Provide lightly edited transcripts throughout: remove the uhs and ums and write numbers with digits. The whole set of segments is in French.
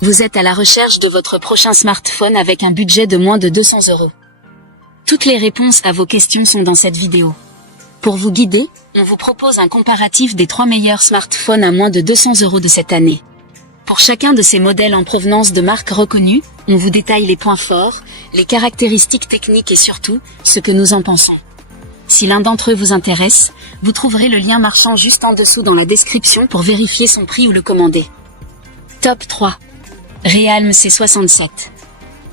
Vous êtes à la recherche de votre prochain smartphone avec un budget de moins de 200 €. Toutes les réponses à vos questions sont dans cette vidéo. Pour vous guider, on vous propose un comparatif des 3 meilleurs smartphones à moins de 200 € de cette année. Pour chacun de ces modèles en provenance de marques reconnues, on vous détaille les points forts, les caractéristiques techniques et surtout, ce que nous en pensons. Si l'un d'entre eux vous intéresse, vous trouverez le lien marchand juste en dessous dans la description pour vérifier son prix ou le commander. Top 3. Realme C67.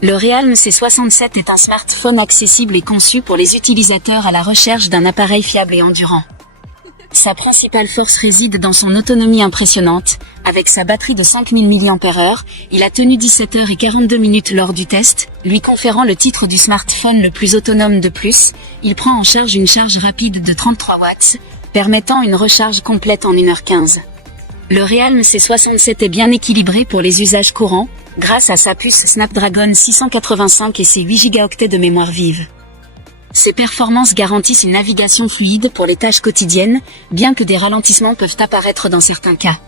Le Realme C67 est un smartphone accessible et conçu pour les utilisateurs à la recherche d'un appareil fiable et endurant. Sa principale force réside dans son autonomie impressionnante. Avec sa batterie de 5000 mAh, il a tenu 17 heures et 42 minutes lors du test, lui conférant le titre du smartphone le plus autonome de plus. Il prend en charge une charge rapide de 33 watts, permettant une recharge complète en 1h15. Le Realme C67 est bien équilibré pour les usages courants, grâce à sa puce Snapdragon 685 et ses 8 Go de mémoire vive. Ses performances garantissent une navigation fluide pour les tâches quotidiennes, bien que des ralentissements peuvent apparaître dans certains cas.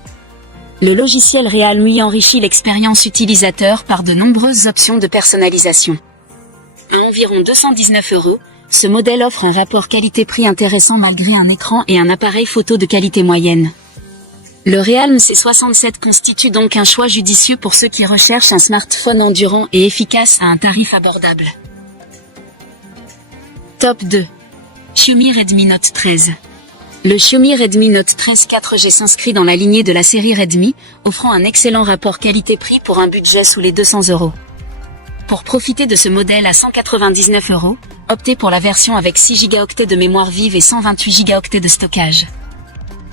Le logiciel Realme UI enrichit l'expérience utilisateur par de nombreuses options de personnalisation. À environ 219 €, ce modèle offre un rapport qualité-prix intéressant malgré un écran et un appareil photo de qualité moyenne. Le Realme C67 constitue donc un choix judicieux pour ceux qui recherchent un smartphone endurant et efficace à un tarif abordable. Top 2. Xiaomi Redmi Note 13. Le Xiaomi Redmi Note 13 4G s'inscrit dans la lignée de la série Redmi, offrant un excellent rapport qualité-prix pour un budget sous les 200 €. Pour profiter de ce modèle à 199 €, optez pour la version avec 6 Go de mémoire vive et 128 Go de stockage.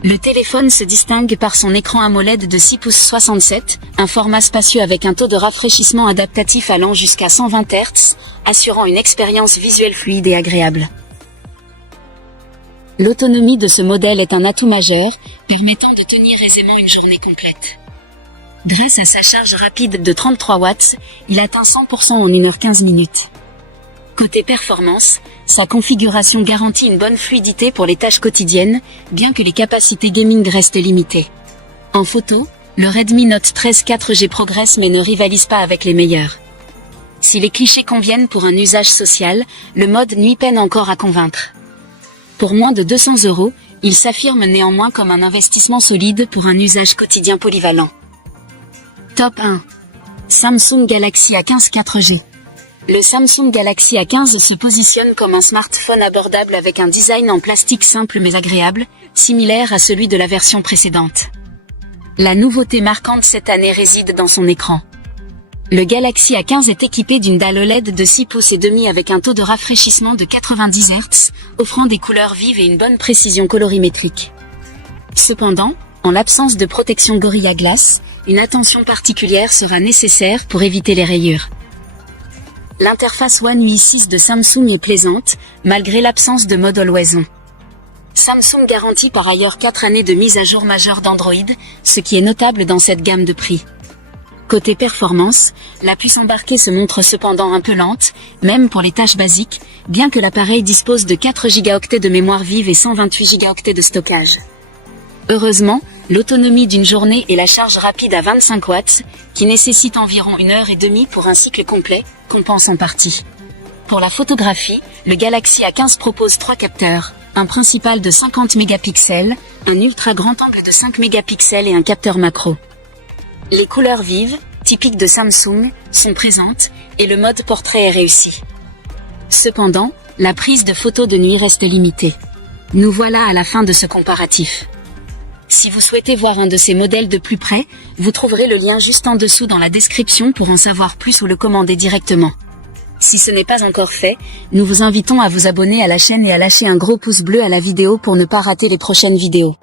Le téléphone se distingue par son écran AMOLED de 6 pouces 67, un format spacieux avec un taux de rafraîchissement adaptatif allant jusqu'à 120 Hz, assurant une expérience visuelle fluide et agréable. L'autonomie de ce modèle est un atout majeur, permettant de tenir aisément une journée complète. Grâce à sa charge rapide de 33 watts, il atteint 100% en 1h15 minutes. Côté performance, sa configuration garantit une bonne fluidité pour les tâches quotidiennes, bien que les capacités gaming restent limitées. En photo, le Redmi Note 13 4G progresse mais ne rivalise pas avec les meilleurs. Si les clichés conviennent pour un usage social, le mode nuit peine encore à convaincre. Pour moins de 200 €, il s'affirme néanmoins comme un investissement solide pour un usage quotidien polyvalent. Top 1. Samsung Galaxy A15 4G. Le Samsung Galaxy A15 se positionne comme un smartphone abordable avec un design en plastique simple mais agréable, similaire à celui de la version précédente. La nouveauté marquante cette année réside dans son écran. Le Galaxy A15 est équipé d'une dalle OLED de 6 pouces et demi avec un taux de rafraîchissement de 90 Hz, offrant des couleurs vives et une bonne précision colorimétrique. Cependant, en l'absence de protection Gorilla Glass, une attention particulière sera nécessaire pour éviter les rayures. L'interface One UI 6 de Samsung est plaisante, malgré l'absence de mode Always On. Samsung garantit par ailleurs 4 années de mise à jour majeure d'Android, ce qui est notable dans cette gamme de prix. Côté performance, la puce embarquée se montre cependant un peu lente, même pour les tâches basiques, bien que l'appareil dispose de 4 Go de mémoire vive et 128 Go de stockage. Heureusement, l'autonomie d'une journée et la charge rapide à 25 watts, qui nécessite environ 1h30 pour un cycle complet, compensent en partie. Pour la photographie, le Galaxy A15 propose 3 capteurs, un principal de 50 mégapixels, un ultra grand angle de 5 mégapixels et un capteur macro. Les couleurs vives, typiques de Samsung, sont présentes, et le mode portrait est réussi. Cependant, la prise de photos de nuit reste limitée. Nous voilà à la fin de ce comparatif. Si vous souhaitez voir un de ces modèles de plus près, vous trouverez le lien juste en dessous dans la description pour en savoir plus ou le commander directement. Si ce n'est pas encore fait, nous vous invitons à vous abonner à la chaîne et à lâcher un gros pouce bleu à la vidéo pour ne pas rater les prochaines vidéos.